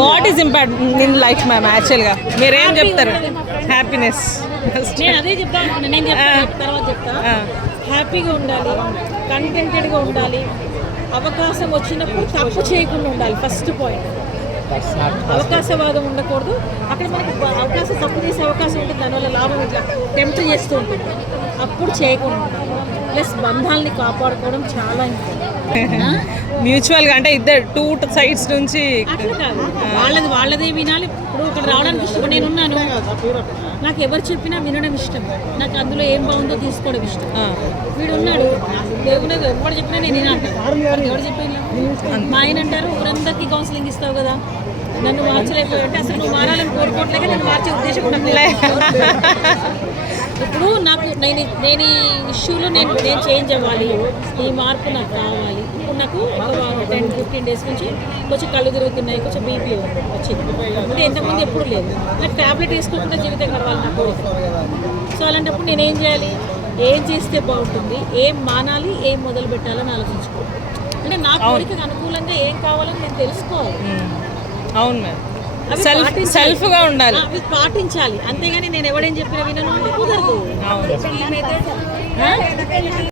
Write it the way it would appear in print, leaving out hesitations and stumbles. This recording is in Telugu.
What is important in life ma'am యాక్చువల్గా మీరేం చెప్తారు? హ్యాపీనెస్. నేను అదే చెప్తాను, నేను చెప్తాను తర్వాత చెప్తా. హ్యాపీగా ఉండాలి, కంటెంటెడ్గా ఉండాలి, అవకాశం వచ్చినప్పుడు తప్పు చేయకుండా ఉండాలి. ఫస్ట్ పాయింట్ అవకాశవాదం ఉండకూడదు. అక్కడ మనకి అవకాశం తప్పు చేసే అవకాశం ఉంటుంది, దానివల్ల లాభం ఇట్లా టెంప్ట్ చేస్తూ ఉంటుంది, అప్పుడు చేయకుండా ఉండాలి. ప్లస్ బంధాలని కాపాడుకోవడం చాలా ఇంపార్టెంట్. మ్యూచువల్గా అంటే ఇద్దరు టూ సైడ్స్ నుంచి అట్లా కాదు, వాళ్ళదే వినాలి. ఇప్పుడు ఇక్కడ రావడానికి ఇష్టం, నేనున్నాను, నాకు ఎవరు చెప్పినా వినడం ఇష్టం, నాకు అందులో ఏం బాగుందో తీసుకోవడం ఇష్టం. వీడు ఉన్నాడు, దేవుడు ఎవరు చెప్పినా నేను వినంటాను, ఎవరు చెప్పిన మా ఆయన అంటారు ఊరందరికీ కౌన్సిలింగ్ ఇస్తావు కదా, నన్ను మార్చలేకపోయి అంటే అసలు నువ్వు మారాలని కోరుకోవట్లేక నన్ను మార్చే ఉద్దేశం ఉండదు. ఇప్పుడు నాకు నేను ఈ ఇష్యూలో నేను చేంజ్ అవ్వాలి, ఈ మార్పు నాకు కావాలి. ఇప్పుడు నాకు 10-15 డేస్ నుంచి కొంచెం కళ్ళు తిరుగుతున్నాయి, కొంచెం బీపీ వచ్చింది, అంటే ఎంతమంది ఎప్పుడు లేదు. నాకు ట్యాబ్లెట్ వేసుకోకుండా జీవితం గడవాలి నా కోరిక. సో అలాంటప్పుడు నేను ఏం చేయాలి, ఏం చేస్తే బాగుంటుంది, ఏం మానాలి, ఏం మొదలు పెట్టాలని ఆలోచించుకోవాలి. అంటే నా కోరికకు అనుకూలంగా ఏం కావాలని నేను తెలుసుకోవాలి. అవును మ్యామ్, సెల్ఫ్గా ఉండాలి, అవి పాటించాలి. అంతేగాని నేను ఎవడేం చెప్పినా వినను అంటే కుదరదు.